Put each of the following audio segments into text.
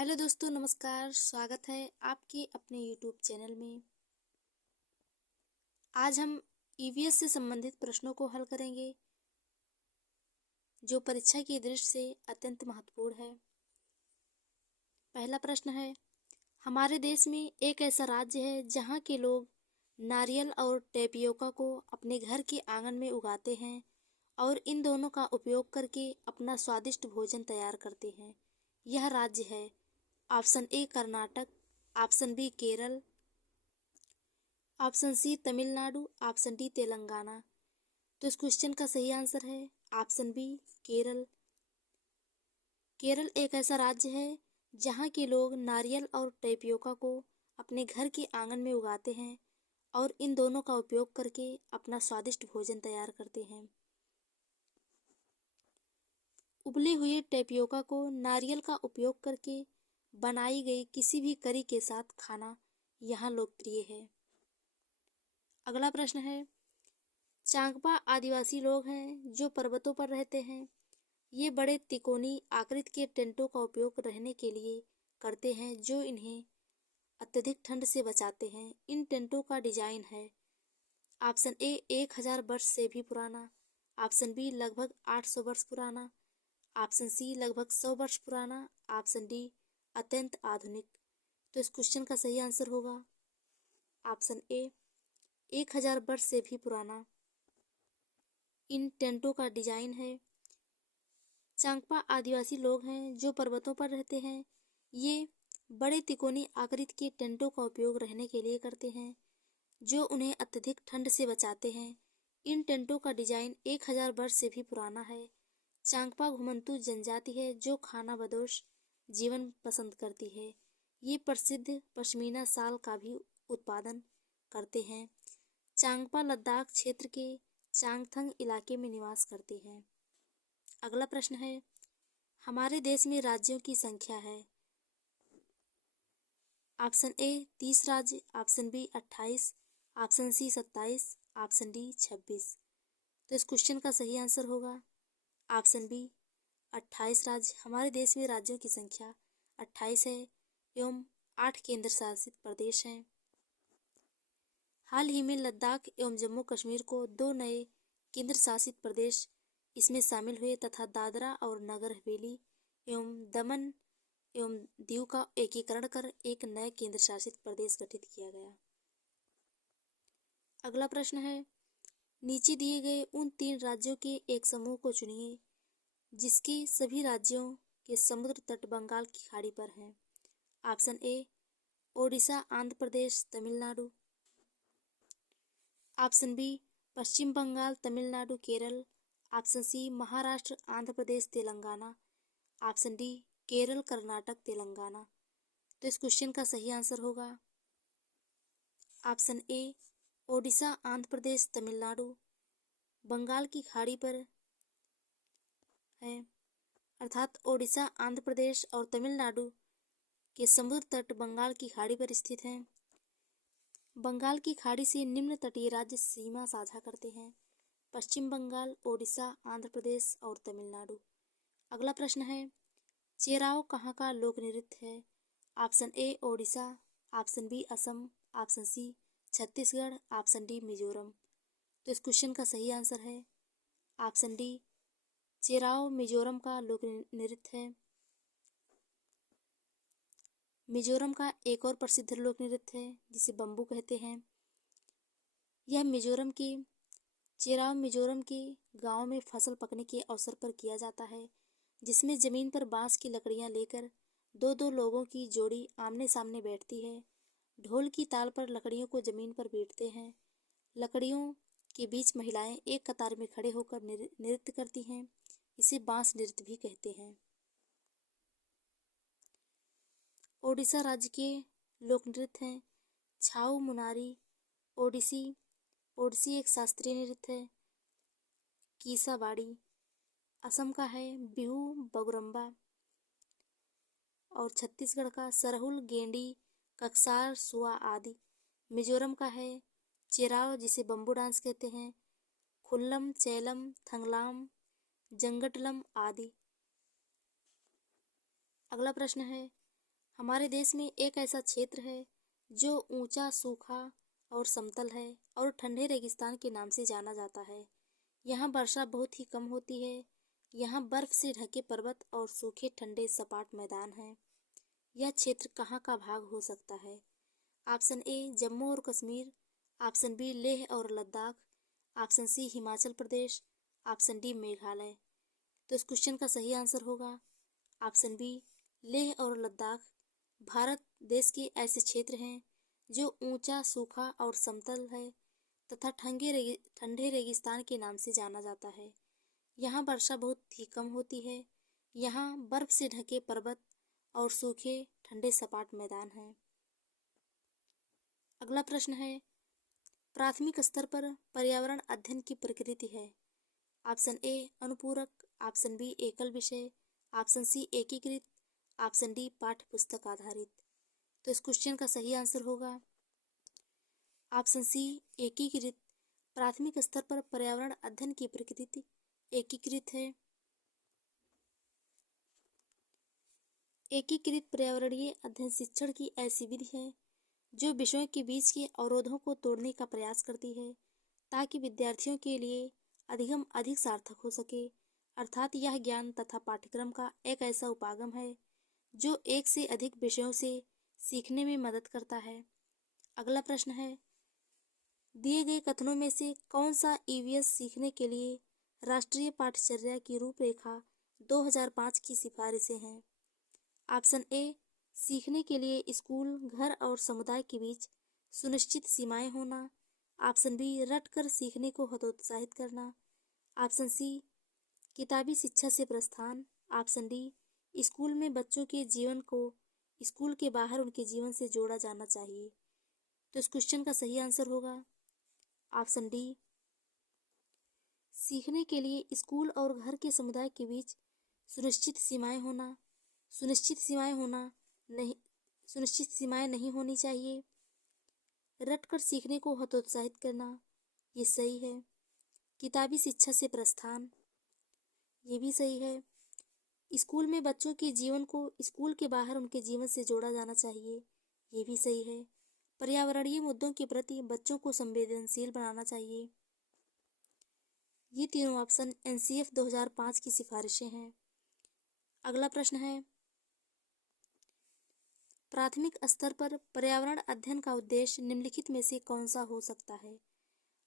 Hello दोस्तों, नमस्कार। स्वागत है आपके अपने यूट्यूब चैनल में। आज हम ईवीएस से संबंधित प्रश्नों को हल करेंगे जो परीक्षा की दृष्टि से अत्यंत महत्वपूर्ण है। पहला प्रश्न है, हमारे देश में एक ऐसा राज्य है जहाँ के लोग नारियल और टेपियोका को अपने घर के आंगन में उगाते हैं और इन दोनों का उपयोग करके अपना स्वादिष्ट भोजन तैयार करते हैं। यह राज्य है option A Karnataka, option B Kerala, option C Tamil Nadu, option D Telangana. तो इस क्वेश्चन का सही आंसर है ऑप्शन बी केरल। केरल एक ऐसा राज्य है जहाँ के लोग नारियल और टेपियोका को अपने घर के आंगन में उगाते हैं और इन दोनों का उपयोग करके अपना स्वादिष्ट भोजन तैयार करते हैं। उबले हुए टेपियोका को नारियल का उपयोग करके बनाई गई किसी भी करी के साथ खाना यहाँ लोकप्रिय है। अगला प्रश्न है, चांगपा आदिवासी लोग हैं जो पर्वतों पर रहते हैं। ये बड़े तिकोनी आकृति के टेंटों का उपयोग रहने के लिए करते हैं जो इन्हें अत्यधिक ठंड से बचाते हैं। इन टेंटों का डिजाइन है ऑप्शन ए 1000 वर्ष से भी पुराना, ऑप्शन बी लगभग 800 वर्ष पुराना, ऑप्शन सी लगभग 100 वर्ष पुराना, ऑप्शन डी अत्यंत आधुनिक। तो इस क्वेश्चन का सही आंसर होगा ऑप्शन ए 1000 वर्ष से भी पुराना। इन टेंटों का डिजाइन है। चांगपा आदिवासी लोग हैं जो पर्वतों पर रहते हैं। ये बड़े तिकोनी आकृति के टेंटों का उपयोग रहने के लिए करते हैं जो उन्हें अत्यधिक ठंड से बचाते हैं। इन टेंटों का डिजाइन 1000 वर्ष से भी पुराना है। चांगपा घुमंतू जनजाति है जो खानाबदोश जीवन पसंद करती है। ये प्रसिद्ध पश्मीना शाल का भी उत्पादन करते हैं। चांगपा लद्दाख क्षेत्र के चांगथंग इलाके में निवास करते हैं। अगला प्रश्न है, हमारे देश में राज्यों की संख्या है। ऑप्शन ए 30 राज्य, option B 28, option C 27, option D 26। तो इस क्वेश्चन का सही आंसर होगा ऑप्शन बी 28 राज्य। हमारे देश में राज्यों की संख्या 28 है एवं 8 केंद्र शासित प्रदेश हैं। हाल ही में लद्दाख एवं जम्मू कश्मीर को 2 नए केंद्र शासित प्रदेश इसमें शामिल हुए तथा दादरा और नगर हवेली एवं दमन एवं दीव का एकीकरण कर एक नए केंद्र शासित प्रदेश गठित किया गया। अगला प्रश्न है, नीचे दिए गए उन 3 राज्यों के एक समूह को चुनिए जिसके सभी राज्यों के समुद्र तट बंगाल की खाड़ी पर हैं। Option A Odisha, Andhra Pradesh, Tamil Nadu, option B Paschim Bengal, Tamil Nadu, Kerala, option C Maharashtra, Andhra Pradesh, Telangana, option D Kerala, Karnataka, Telangana. तो इस क्वेश्चन का सही आंसर होगा ऑप्शन ए ओडिशा, आंध्र प्रदेश, तमिलनाडु बंगाल की खाड़ी पर है, अर्थात ओडिशा, आंध्र प्रदेश और तमिलनाडु के समुद्र तट बंगाल की खाड़ी पर स्थित हैं। बंगाल की खाड़ी से निम्न तटीय राज्य सीमा साझा करते हैं, पश्चिम बंगाल, ओडिशा, आंध्र प्रदेश और तमिलनाडु। अगला प्रश्न है, चेराओ कहाँ का लोक नृत्य है। Option A Odisha, option B Assam, option C Chhattisgarh, option D Mizoram. तो इस क्वेश्चन का सही आंसर है ऑप्शन डी चेराओ मिजोरम का लोक नृत्य है। मिजोरम का एक और प्रसिद्ध लोक नृत्य है जिसे बम्बू कहते हैं। यह चेराओ मिजोरम के गांव में फसल पकने के अवसर पर किया जाता है, जिसमें जमीन पर बांस की लकड़ियां लेकर दो दो लोगों की जोड़ी आमने सामने बैठती है। ढोल की ताल पर लकड़ियों को जमीन पर पीटते हैं। लकड़ियों के बीच महिलाएं एक कतार में खड़े होकर नृत्य करती हैं। इसे बांस नृत्य भी कहते हैं। ओडिशा राज्य के लोक नृत्य हैं छाऊ मुनारी, ओडिसी ओडिसी एक शास्त्रीय नृत्य है, कीसाबाड़ी। असम का है बिहू बगुरम्बा और छत्तीसगढ़ का सरहुल, गेंडी, ककसार, सुआ आदि। मिजोरम का है चेराव जिसे बम्बू डांस कहते हैं, खुल्लम, चैलम, थंगलाम, जंगटलम आदि। अगला प्रश्न है, हमारे देश में एक ऐसा क्षेत्र है जो ऊंचा, सूखा और समतल है और ठंडे रेगिस्तान के नाम से जाना जाता है। यहाँ वर्षा बहुत ही कम होती है। यहाँ बर्फ से ढके पर्वत और सूखे ठंडे सपाट मैदान हैं। यह क्षेत्र कहाँ का भाग हो सकता है? ऑप्शन ए जम्मू और कश्मीर, ऑप्शन बी लेह और Ladakh, option C Himachal Pradesh, option D Meghalaya. तो इस क्वेश्चन का सही आंसर होगा ऑप्शन बी लेह और लद्दाख। भारत देश के ऐसे क्षेत्र हैं जो ऊंचा, सूखा और समतल है तथा ठंडे रेगिस्तान के नाम से जाना जाता है। यहाँ वर्षा बहुत ही कम होती है। यहाँ बर्फ से ढके पर्वत और सूखे ठंडे सपाट मैदान हैं। अगला प्रश्न है, प्राथमिक स्तर पर पर्यावरण अध्ययन की प्रकृति है। ऑप्शन ए अनुपूरक, ऑप्शन बी एकल विषय, ऑप्शन सी एकीकृत, ऑप्शन डी पाठ्य पुस्तक आधारित। तो इस क्वेश्चन का सही आंसर होगा ऑप्शन सी एकीकृत। प्राथमिक स्तर पर पर्यावरण अध्ययन की प्रकृति एकीकृत है। एकीकृत पर्यावरणीय अध्ययन शिक्षण की ऐसी विधि है जो विषयों के बीच के अवरोधों को तोड़ने का प्रयास करती है ताकि विद्यार्थियों के लिए अधिक सार्थक हो सके। अर्थात यह ज्ञान तथा पाठ्यक्रम का एक ऐसा उपागम है जो एक से अधिक विषयों से सीखने में मदद करता है। अगला प्रश्न है, दिए गए कथनों में से कौन सा ईवीएस सीखने के लिए राष्ट्रीय पाठ्यचर्या की रूपरेखा 2005 की सिफारिशें हैं? ऑप्शन ए सीखने के लिए स्कूल, घर और समुदाय के बीच सुनिश्चित सीमाएं होना, ऑप्शन बी रटकर सीखने को हतोत्साहित करना, ऑप्शन सी किताबी शिक्षा से प्रस्थान, ऑप्शन डी स्कूल में बच्चों के जीवन को स्कूल के बाहर उनके जीवन से जोड़ा जाना चाहिए। तो इस क्वेश्चन का सही आंसर होगा ऑप्शन डी सीखने के लिए स्कूल और घर के समुदाय के बीच सुनिश्चित सीमाएं होना। सुनिश्चित सीमाएं नहीं होनी चाहिए। रटकर सीखने को हतोत्साहित करना, ये सही है। किताबी शिक्षा से प्रस्थान, ये भी सही है। स्कूल में बच्चों के जीवन को स्कूल के बाहर उनके जीवन से जोड़ा जाना चाहिए, ये भी सही है। पर्यावरणीय मुद्दों के प्रति बच्चों को संवेदनशील बनाना चाहिए। ये तीनों ऑप्शन एनसीएफ 2005 की सिफारिशें हैं। अगला प्रश्न है, प्राथमिक स्तर पर पर्यावरण अध्ययन का उद्देश्य निम्नलिखित में से कौन सा हो सकता है?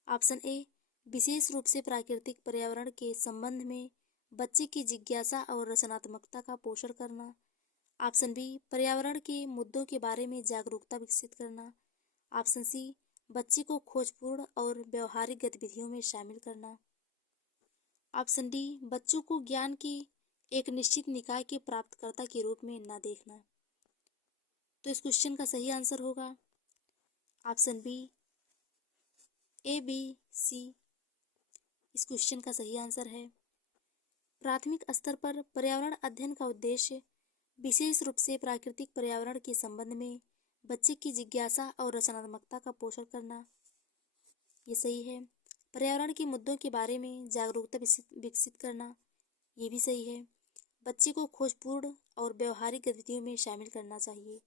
ऑप्शन ए विशेष रूप से प्राकृतिक पर्यावरण के संबंध में बच्चे की जिज्ञासा और रचनात्मकता का पोषण करना, ऑप्शन बी पर्यावरण के मुद्दों के बारे में जागरूकता विकसित करना, ऑप्शन सी बच्चे को खोजपूर्ण और व्यवहारिक गतिविधियों में शामिल करना, ऑप्शन डी बच्चों को ज्ञान की एक निश्चित निकाय के प्राप्तकर्ता के रूप में न देखना। तो इस क्वेश्चन का सही आंसर होगा option B A B C. इस क्वेश्चन का सही आंसर है, प्राथमिक स्तर पर पर्यावरण अध्ययन का उद्देश्य विशेष रूप से प्राकृतिक पर्यावरण के संबंध में बच्चे की जिज्ञासा और रचनात्मकता का पोषण करना, ये सही है। पर्यावरण के मुद्दों के बारे में जागरूकता विकसित करना, ये भी सही है। बच्चे को खोजपूर्ण और व्यवहारिक गतिविधियों में शामिल करना चाहिए।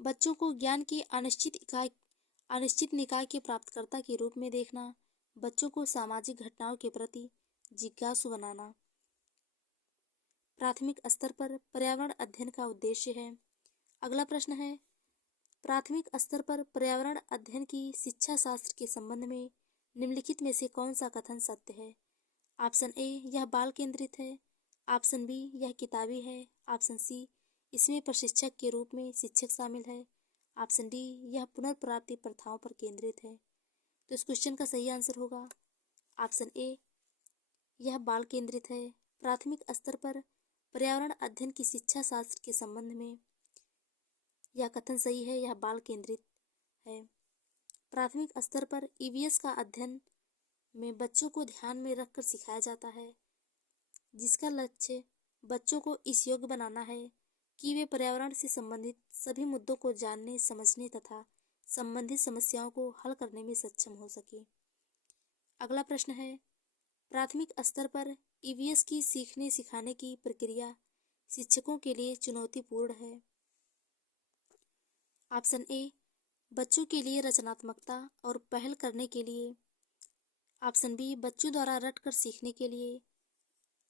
बच्चों को ज्ञान की अनिश्चित निकाय के प्राप्तकर्ता के रूप में देखना, बच्चों को सामाजिक घटनाओं के प्रति जिज्ञासु बनाना। प्राथमिक स्तर पर पर्यावरण अध्ययन का उद्देश्य है। अगला प्रश्न है, प्राथमिक स्तर पर पर्यावरण अध्ययन की शिक्षा शास्त्र के संबंध में निम्नलिखित में से कौन सा कथन सत्य है? ऑप्शन ए यह बाल केंद्रित है, ऑप्शन बी यह किताबी है, ऑप्शन सी इसमें प्रशिक्षक के रूप में शिक्षक शामिल है, ऑप्शन डी यह पुनर्प्राप्ति प्रथाओं पर केंद्रित है। तो इस क्वेश्चन का सही आंसर होगा ऑप्शन ए यह बाल केंद्रित है। प्राथमिक स्तर पर पर्यावरण अध्ययन की शिक्षा शास्त्र के संबंध में यह कथन सही है, यह बाल केंद्रित है। प्राथमिक स्तर पर ईवीएस का अध्ययन में बच्चों को ध्यान में रखकर सिखाया जाता है, जिसका लक्ष्य बच्चों को इस योग्य बनाना है कि वे पर्यावरण से संबंधित सभी मुद्दों को जानने, समझने तथा संबंधित समस्याओं को हल करने में सक्षम हो सके। अगला प्रश्न है, प्राथमिक स्तर पर ईवीएस की सीखने सिखाने की प्रक्रिया शिक्षकों के लिए चुनौतीपूर्ण है? ऑप्शन ए, बच्चों के लिए रचनात्मकता और पहल करने के लिए। ऑप्शन बी, बच्चों द्वारा रटकर सीखने के लिए।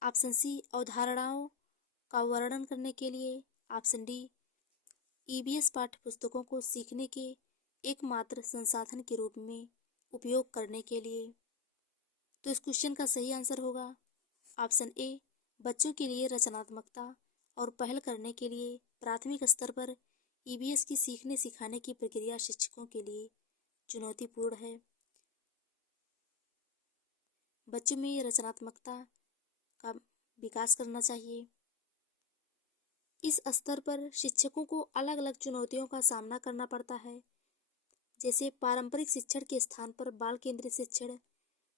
ऑप्शन सी, अवधारणाओं का वर्णन करने के लिए। ऑप्शन डी, ईवीएस पाठ्य पुस्तकों को सीखने के एकमात्र संसाधन के रूप में उपयोग करने के लिए। तो इस क्वेश्चन का सही आंसर होगा ऑप्शन ए, बच्चों के लिए रचनात्मकता और पहल करने के लिए प्राथमिक स्तर पर ईवीएस की सीखने सिखाने की प्रक्रिया शिक्षकों के लिए चुनौतीपूर्ण है। बच्चों में रचनात्मकता का विकास करना चाहिए। इस स्तर पर शिक्षकों को अलग अलग चुनौतियों का सामना करना पड़ता है, जैसे पारंपरिक शिक्षण के स्थान पर बाल केंद्रित शिक्षण,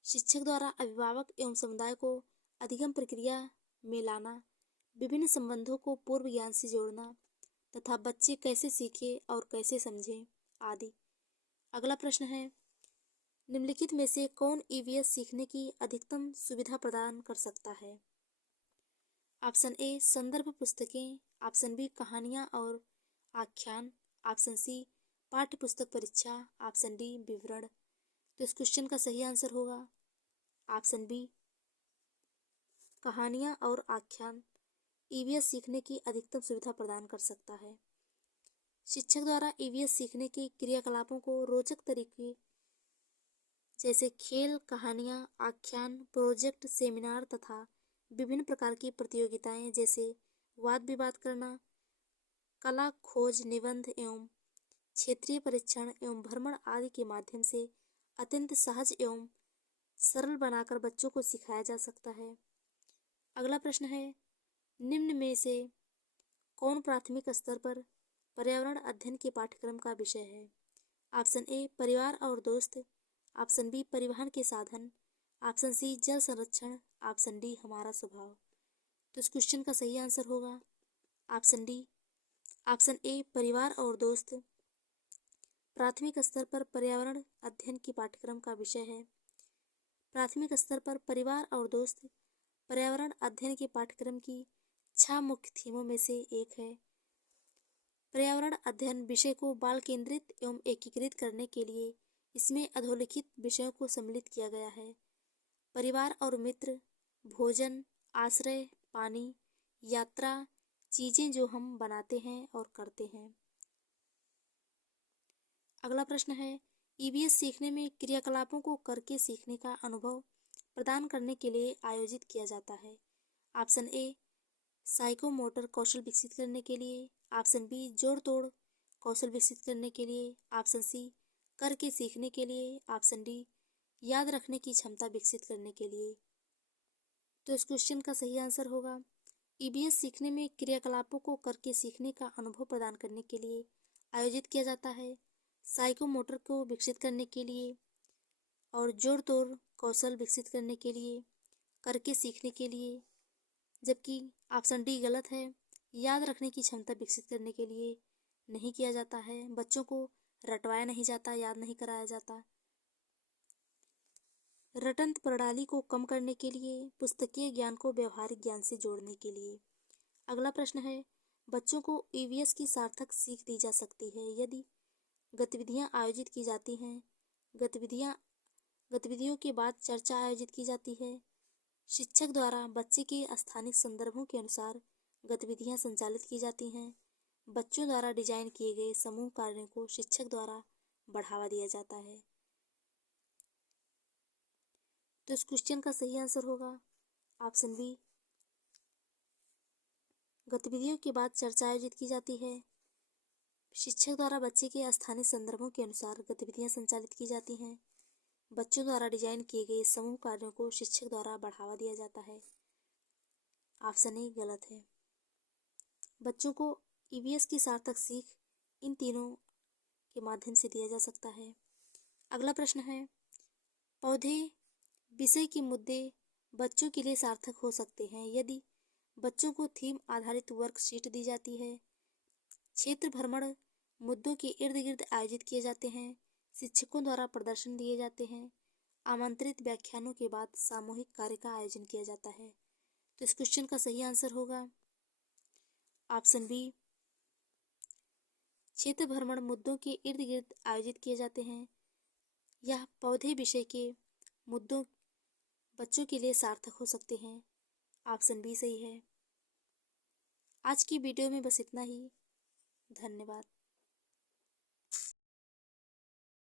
शिक्षक द्वारा अभिभावक एवं समुदाय को अधिगम प्रक्रिया में लाना, विभिन्न संबंधों को पूर्व ज्ञान से जोड़ना तथा बच्चे कैसे सीखे और कैसे समझें आदि। अगला प्रश्न है, निम्नलिखित में से कौन ईवीएस सीखने की अधिकतम सुविधा प्रदान कर सकता है? ऑप्शन ए, संदर्भ पुस्तकें। ऑप्शन बी, कहानियाँ और आख्यान। ऑप्शन सी, पाठ्य पुस्तक परीक्षा। ऑप्शन डी, विवरण। तो इस क्वेश्चन का सही आंसर होगा ऑप्शन बी, कहानियाँ और आख्यान ईवीएस सीखने की अधिकतम सुविधा प्रदान कर सकता है। शिक्षक द्वारा ईवीएस सीखने के क्रियाकलापों को रोचक तरीके जैसे खेल, कहानियाँ, आख्यान, प्रोजेक्ट, सेमिनार तथा विभिन्न प्रकार की प्रतियोगिताएं जैसे वाद विवाद करना, कला खोज, निबंध एवं क्षेत्रीय परीक्षण एवं भ्रमण आदि के माध्यम से अत्यंत सहज एवं सरल बनाकर बच्चों को सिखाया जा सकता है। अगला प्रश्न है, निम्न में से कौन प्राथमिक स्तर पर पर्यावरण अध्ययन के पाठ्यक्रम का विषय है? ऑप्शन ए, परिवार और दोस्त। ऑप्शन बी, परिवहन के साधन। ऑप्शन सी, जल संरक्षण। ऑप्शन डी, हमारा स्वभाव। तो इस क्वेश्चन का सही आंसर होगा ऑप्शन डी, ऑप्शन ए, परिवार और दोस्त प्राथमिक स्तर पर पर्यावरण अध्ययन की पाठ्यक्रम का विषय है। प्राथमिक स्तर पर परिवार और दोस्त पर्यावरण अध्ययन के पाठ्यक्रम की 6 मुख्य थीमों में से एक है। पर्यावरण अध्ययन विषय को बाल केंद्रित एवं एकीकृत करने के लिए इसमें अधोलिखित विषयों को सम्मिलित किया गया है। परिवार और मित्र, भोजन, आश्रय, पानी, यात्रा, चीजें जो हम बनाते हैं और करते हैं। अगला प्रश्न है, ईवीएस सीखने में क्रियाकलापों को करके सीखने का अनुभव प्रदान करने के लिए आयोजित किया जाता है। ऑप्शन ए, साइकोमोटर कौशल विकसित करने के लिए। ऑप्शन बी, जोड़ तोड़ कौशल विकसित करने के लिए। ऑप्शन सी, करके सीखने के लिए। ऑप्शन डी, याद रखने की क्षमता विकसित करने के लिए। तो इस क्वेश्चन का सही आंसर होगा ईवीएस सीखने में क्रियाकलापों को करके सीखने का अनुभव प्रदान करने के लिए आयोजित किया जाता है, साइकोमोटर को विकसित करने के लिए और जोड़ तोड़ कौशल विकसित करने के लिए, करके सीखने के लिए। जबकि ऑप्शन डी गलत है, याद रखने की क्षमता विकसित करने के लिए नहीं किया जाता है। बच्चों को रटवाया नहीं जाता, याद नहीं कराया जाता। रटन प्रणाली को कम करने के लिए, पुस्तकीय ज्ञान को व्यवहारिक ज्ञान से जोड़ने के लिए। अगला प्रश्न है, बच्चों को ईवीएस की सार्थक सीख दी जा सकती है यदि गतिविधियां आयोजित की जाती हैं। गतिविधियों के बाद चर्चा आयोजित की जाती है। शिक्षक द्वारा बच्चे के स्थानिक संदर्भों के अनुसार गतिविधियां संचालित की जाती हैं। बच्चों द्वारा डिजाइन किए गए समूह कार्यों को शिक्षक द्वारा बढ़ावा दिया जाता है। तो इस क्वेश्चन का सही आंसर होगा ऑप्शन बी, गतिविधियों के बाद चर्चा आयोजित की जाती है। शिक्षक द्वारा बच्चे के स्थानीय संदर्भों के अनुसार गतिविधियां संचालित की जाती हैं। बच्चों द्वारा डिजाइन किए गए समूह कार्यों को शिक्षक द्वारा बढ़ावा दिया जाता है। ऑप्शन ए गलत है। बच्चों को ईवीएस की सार्थक सीख इन तीनों के माध्यम से दिया जा सकता है। अगला प्रश्न है, पौधे विषय के मुद्दे बच्चों के लिए सार्थक हो सकते हैं यदि बच्चों को थीम आधारित वर्कशीट दी जाती है, क्षेत्र भ्रमण मुद्दों के इर्द गिर्द आयोजित किए जाते हैं, शिक्षकों द्वारा प्रदर्शन दिए जाते हैं, आमंत्रित व्याख्यानों के बाद सामूहिक कार्य का आयोजन किया जाता है। तो इस क्वेश्चन का सही आंसर होगा ऑप्शन बी, क्षेत्र भ्रमण मुद्दों के इर्द गिर्द आयोजित किए जाते हैं। यह पौधे विषय के मुद्दों बच्चों के लिए सार्थक हो सकते हैं। ऑप्शन बी सही है। आज की वीडियो में बस इतना ही। धन्यवाद।